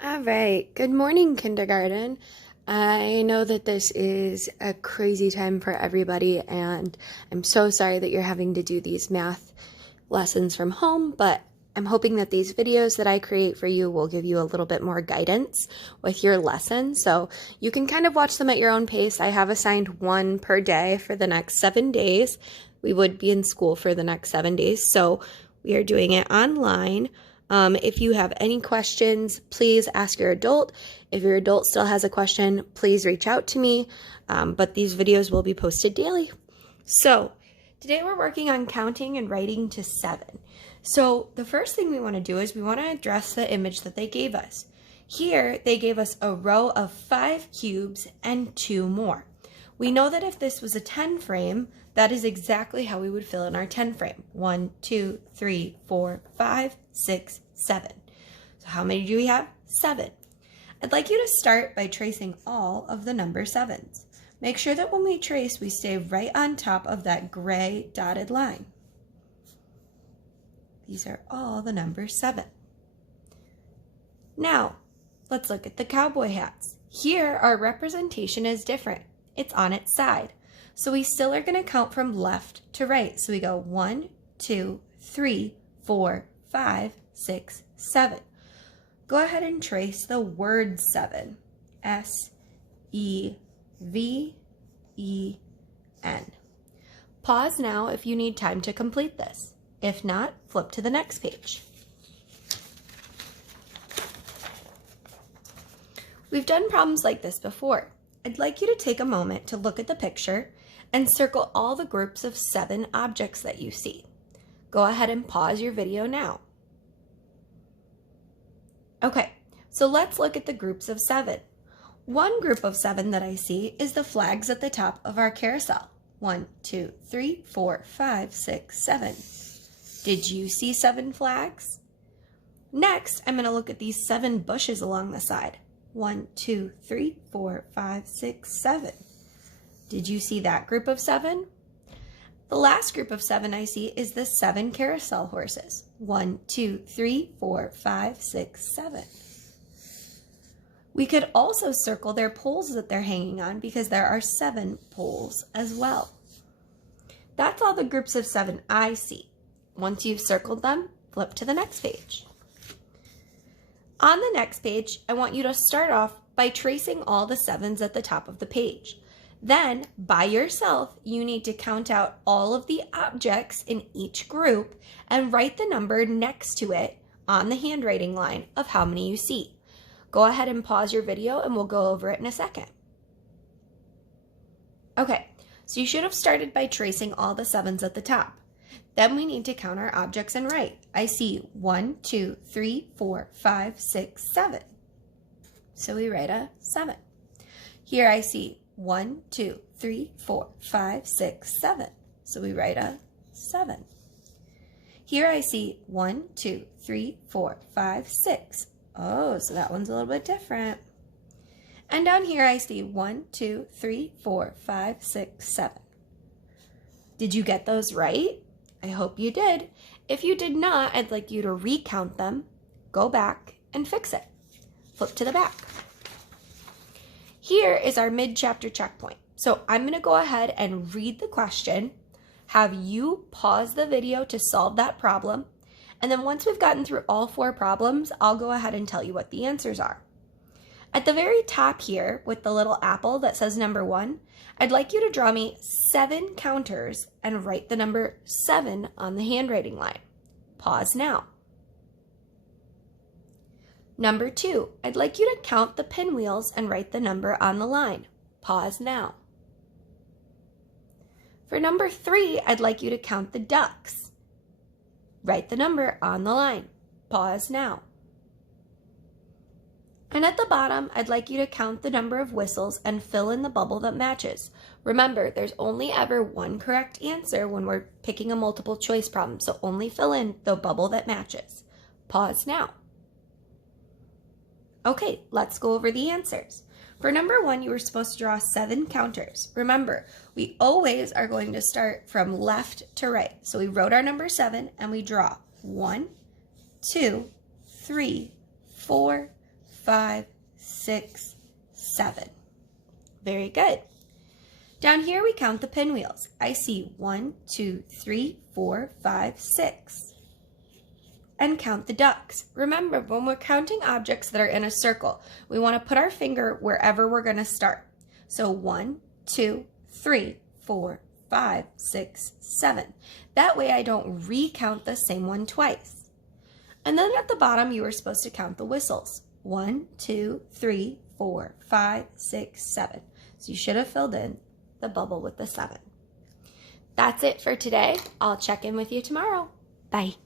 All right. Good morning, kindergarten. I know that this is a crazy time for everybody, and I'm so sorry that you're having to do these math lessons from home, but I'm hoping that these videos that I create for you will give you a little bit more guidance with your lesson. So you can kind of watch them at your own pace. I have assigned one per day for the next 7 days. We would be in school for the next 7 days, so we are doing it online. If you have any questions, please ask your adult. If your adult still has a question, please reach out to me. But these videos will be posted daily. So today we're working on counting and writing to 7. So the first thing we want to do is we want to address the image that they gave us. Here they gave us a row of 5 cubes and 2 more. We know that if this was a 10 frame, that is exactly how we would fill in our 10 frame. 1, 2, 3, 4, 5, 6, 7. So how many do we have? 7. I'd like you to start by tracing all of the number 7s. Make sure that when we trace, we stay right on top of that gray dotted line. These are all the number 7. Now, let's look at the cowboy hats. Here, our representation is different. It's on its side. So we still are going to count from left to right. So we go 1, 2, 3, 4, 5, 6, 7. Go ahead and trace the word 7. S-E-V-E-N. Pause now if you need time to complete this. If not, flip to the next page. We've done problems like this before. I'd like you to take a moment to look at the picture and circle all the groups of 7 objects that you see. Go ahead and pause your video now. Okay, so let's look at the groups of 7. One group of 7 that I see is the flags at the top of our carousel. 1, 2, 3, 4, 5, 6, 7. Did you see 7 flags? Next, I'm going to look at these 7 bushes along the side. 1, 2, 3, 4, 5, 6, 7. Did you see that group of 7? The last group of 7 I see is the 7 carousel horses. 1, 2, 3, 4, 5, 6, 7. We could also circle their poles that they're hanging on because there are 7 poles as well. That's all the groups of 7 I see. Once you've circled them, flip to the next page. On the next page, I want you to start off by tracing all the 7s at the top of the page. Then, by yourself, you need to count out all of the objects in each group and write the number next to it on the handwriting line of how many you see. Go ahead and pause your video and we'll go over it in a second. Okay, so you should have started by tracing all the 7s at the top. Then we need to count our objects and write. I see 1, 2, 3, 4, 5, 6, 7. So we write a 7. Here I see 1, 2, 3, 4, 5, 6, 7. So we write a 7. Here I see 1, 2, 3, 4, 5, 6. Oh, so that one's a little bit different. And down here I see 1, 2, 3, 4, 5, 6, 7. Did you get those right? I hope you did. If you did not, I'd like you to recount them, go back, and fix it. Flip to the back. Here is our mid-chapter checkpoint. So I'm going to go ahead and read the question, have you pause the video to solve that problem, and then once we've gotten through all 4 problems, I'll go ahead and tell you what the answers are. At the very top here, with the little apple that says number 1, I'd like you to draw me 7 counters and write the number 7 on the handwriting line. Pause now. Number 2, I'd like you to count the pinwheels and write the number on the line. Pause now. For number 3, I'd like you to count the ducks. Write the number on the line. Pause now. And at the bottom, I'd like you to count the number of whistles and fill in the bubble that matches. Remember, there's only ever one correct answer when we're picking a multiple choice problem, so only fill in the bubble that matches. Pause now. Okay, let's go over the answers. For number 1, you were supposed to draw 7 counters. Remember, we always are going to start from left to right. So we wrote our number 7 and we draw 1, 2, 3, 4, 5, 6, 7. Very good. Down here we count the pinwheels. I see 1, 2, 3, 4, 5, 6. And count the ducks. Remember, when we're counting objects that are in a circle, we want to put our finger wherever we're going to start. So 1, 2, 3, 4, 5, 6, 7. That way I don't recount the same one twice. And then at the bottom, you are supposed to count the whistles. 1, 2, 3, 4, 5, 6, 7. So you should have filled in the bubble with the 7. That's it for today. I'll check in with you tomorrow. Bye.